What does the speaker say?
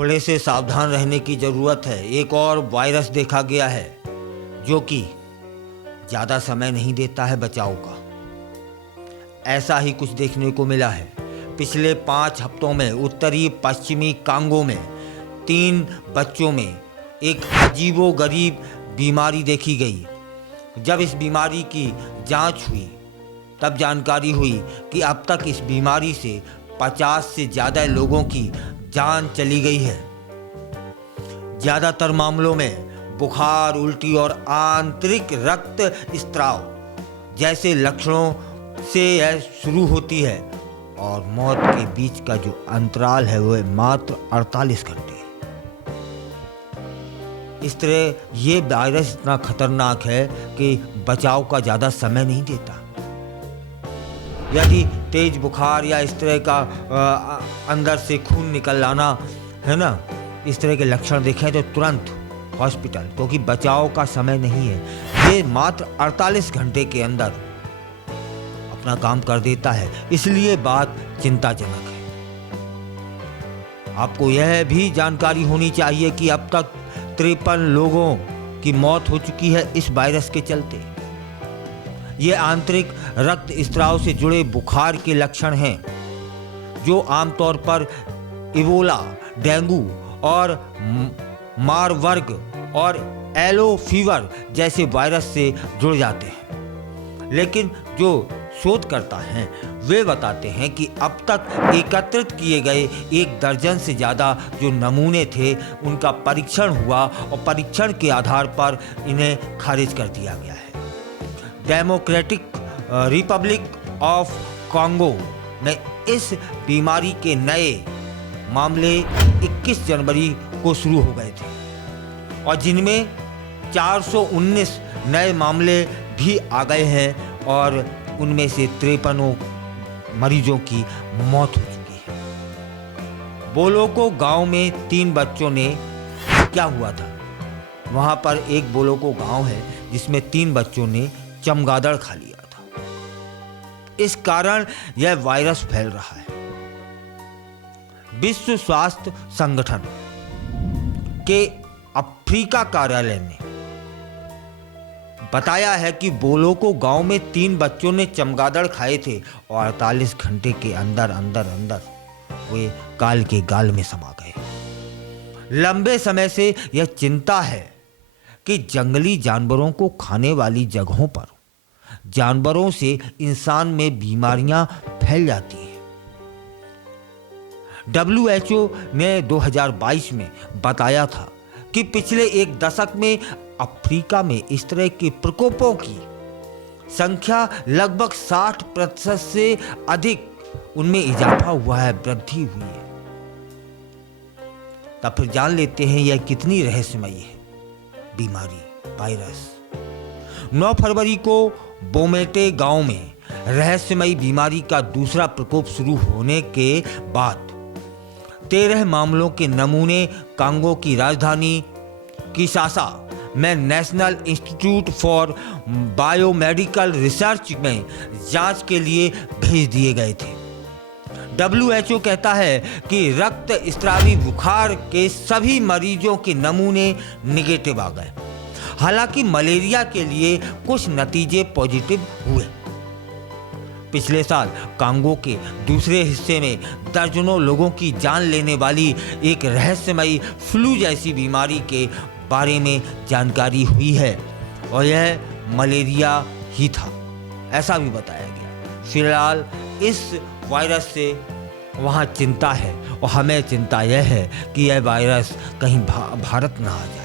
थोड़े से सावधान रहने की ज़रूरत है। एक और वायरस देखा गया है जो कि ज़्यादा समय नहीं देता है बचाव का। ऐसा ही कुछ देखने को मिला है। पिछले 5 हफ्तों में उत्तरी पश्चिमी कांगो में 3 बच्चों में एक अजीबोगरीब बीमारी देखी गई। जब इस बीमारी की जांच हुई तब जानकारी हुई कि अब तक इस बीमारी से 50 से ज़्यादा लोगों की जान चली गई है। ज़्यादातर मामलों में बुखार, उल्टी और आंतरिक रक्त स्त्राव जैसे लक्षणों से यह शुरू होती है और मौत के बीच का जो अंतराल है वह मात्र 48 घंटे है। इस तरह ये वायरस इतना खतरनाक है कि बचाव का ज़्यादा समय नहीं देता। यदि तेज बुखार या इस तरह का अंदर से खून निकल आना है ना, इस तरह के लक्षण देखें तो तुरंत हॉस्पिटल, क्योंकि बचाव का समय नहीं है। ये मात्र 48 घंटे के अंदर अपना काम कर देता है। इसलिए बात चिंताजनक है। आपको यह भी जानकारी होनी चाहिए कि अब तक 53 लोगों की मौत हो चुकी है इस वायरस के चलते। ये आंतरिक रक्त स्त्राव से जुड़े बुखार के लक्षण हैं जो आमतौर पर इबोला, डेंगू और मारबर्ग और येलो फीवर जैसे वायरस से जुड़ जाते हैं। लेकिन जो शोधकर्ता हैं वे बताते हैं कि अब तक एकत्रित किए गए 1 दर्जन से ज़्यादा जो नमूने थे उनका परीक्षण हुआ और परीक्षण के आधार पर इन्हें खारिज कर दिया गया है। डेमोक्रेटिक रिपब्लिक ऑफ कांगो में इस बीमारी के नए मामले 21 जनवरी को शुरू हो गए थे और जिनमें 419 नए मामले भी आ गए हैं और उनमें से 53 मरीजों की मौत हो चुकी है। बोलोको गांव में 3 बच्चों ने क्या हुआ था, वहां पर एक बोलोको गांव है जिसमें 3 बच्चों ने चमगादड़ खा लिया था। इस कारण यह वायरस फैल रहा है। विश्व स्वास्थ्य संगठन के अफ्रीका कार्यालय ने बताया है कि बोलोको गांव में 3 बच्चों ने चमगादड़ खाए थे और 48 घंटे के अंदर वे काल के गाल में समा गए। लंबे समय से यह चिंता है कि जंगली जानवरों को खाने वाली जगहों पर जानवरों से इंसान में बीमारियां फैल जाती हैं। WHO ने 2022 में बताया था कि पिछले 1 दशक में अफ्रीका में इस तरह के प्रकोपों की संख्या लगभग 60% से अधिक उनमें इजाफा हुआ है, वृद्धि हुई है। तब फिर जान लेते हैं यह कितनी रहस्यमयी है बीमारी, वायरस। 9 फरवरी को बोमेटे गांव में रहस्यमयी बीमारी का दूसरा प्रकोप शुरू होने के बाद 13 मामलों के नमूने कांगो की राजधानी किसासा में national institute for biomedical research में जांच के लिए भेज दिए गए थे। WHO कहता है कि रक्त स्त्रावी बुखार के सभी मरीजों के नमूने निगेटिव आ गए। हालांकि मलेरिया के लिए कुछ नतीजे पॉजिटिव हुए। पिछले साल कांगो के दूसरे हिस्से में दर्जनों लोगों की जान लेने वाली एक रहस्यमयी फ्लू जैसी बीमारी के बारे में जानकारी हुई है और यह मलेरिया ही था, ऐसा भी बताया गया। फिलहाल इस वायरस से वहाँ चिंता है और हमें चिंता यह है कि यह वायरस कहीं भारत ना आ जाए।